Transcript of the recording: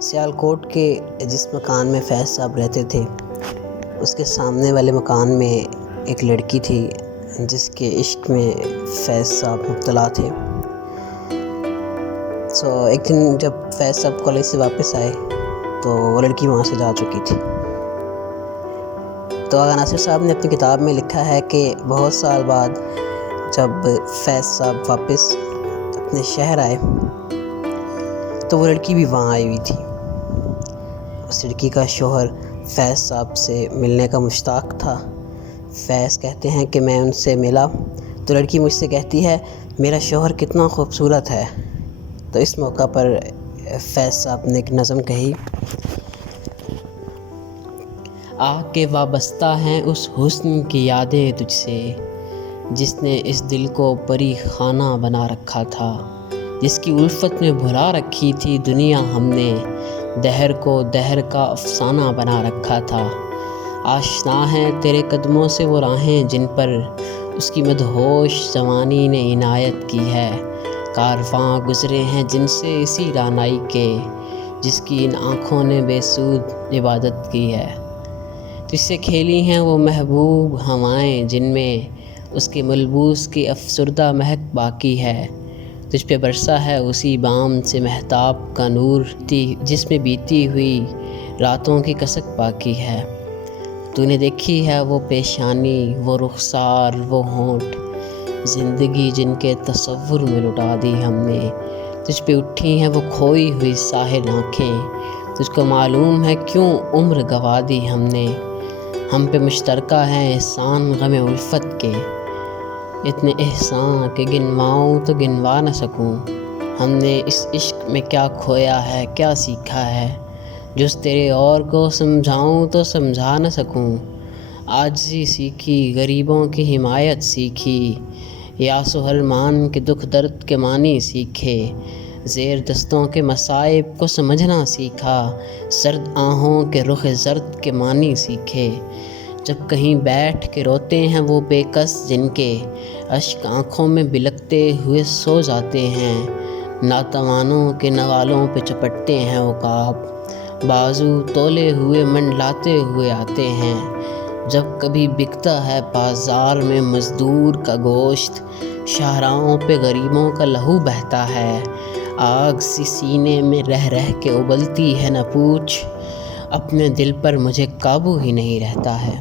سیالکوٹ کے جس مکان میں فیض صاحب رہتے تھے اس کے سامنے والے مکان میں ایک لڑکی تھی جس کے عشق میں فیض صاحب مبتلا تھے۔ ایک دن جب فیض صاحب کالج سے واپس آئے تو وہ لڑکی وہاں سے جا چکی تھی۔ تو آغا ناصر صاحب نے اپنی کتاب میں لکھا ہے کہ بہت سال بعد جب فیض صاحب واپس اپنے شہر آئے تو وہ لڑکی بھی وہاں آئی ہوئی تھی۔ اس لڑکی کا شوہر فیض صاحب سے ملنے کا مشتاق تھا۔ فیض کہتے ہیں کہ میں ان سے ملا تو لڑکی مجھ سے کہتی ہے میرا شوہر کتنا خوبصورت ہے۔ تو اس موقع پر فیض صاحب نے ایک نظم کہی، آ کے وابستہ ہیں اس حسن کی یادیں تجھ سے، جس نے اس دل کو پری خانہ بنا رکھا تھا، جس کی الفت میں بھلا رکھی تھی دنیا ہم نے، دہر کو دہر کا افسانہ بنا رکھا تھا۔ آشنا ہیں تیرے قدموں سے وہ راہیں جن پر اس کی مدہوش جوانی نے عنایت کی ہے، کارواں گزرے ہیں جن سے اسی رعنائی کے، جس کی ان آنکھوں نے بے سود عبادت کی ہے۔ تجھ سے کھیلی ہیں وہ محبوب ہوائیں جن میں اس کے ملبوس کی افسردہ مہک باقی ہے، تجھ پہ برسا ہے اسی بام سے مہتاب کا نور جس میں بیتی ہوئی راتوں کی کسک باقی ہے۔ تو نے دیکھی ہے وہ پیشانی، وہ رخسار، وہ ہونٹ، زندگی جن کے تصور میں لٹا دی ہم نے، تجھ پہ اٹھی ہیں وہ کھوئی ہوئی ساحل آنکھیں، تجھ کو معلوم ہے کیوں عمر گنوا دی ہم نے، ہم پہ مشترکہ ہیں احسان غم الفت کے، اتنے احسان کہ گنواؤں تو گنوا نہ سکوں، ہم نے اس عشق میں کیا کھویا ہے کیا سیکھا ہے، جس تیرے اور کو سمجھاؤں تو سمجھا نہ سکوں، عاجزی سیکھی غریبوں کی حمایت سیکھی، یا سہلمان کے دکھ درد کے معنی سیکھے، زیر دستوں کے مصائب کو سمجھنا سیکھا، سرد آہوں کے رخ زرد کے معنی سیکھے، جب کہیں بیٹھ کے روتے ہیں وہ بے کس جن کے اشک آنکھوں میں بلکتے ہوئے سو جاتے ہیں، ناتوانوں کے نوالوں پہ چپٹتے ہیں عقاب، بازو تولے ہوئے منڈلاتے ہوئے آتے ہیں، جب کبھی بکتا ہے بازار میں مزدور کا گوشت، شاہراہوں پہ غریبوں کا لہو بہتا ہے، آگ سی سینے میں رہ رہ کے ابلتی ہے نہ پوچھ، اپنے دل پر مجھے قابو ہی نہیں رہتا ہے۔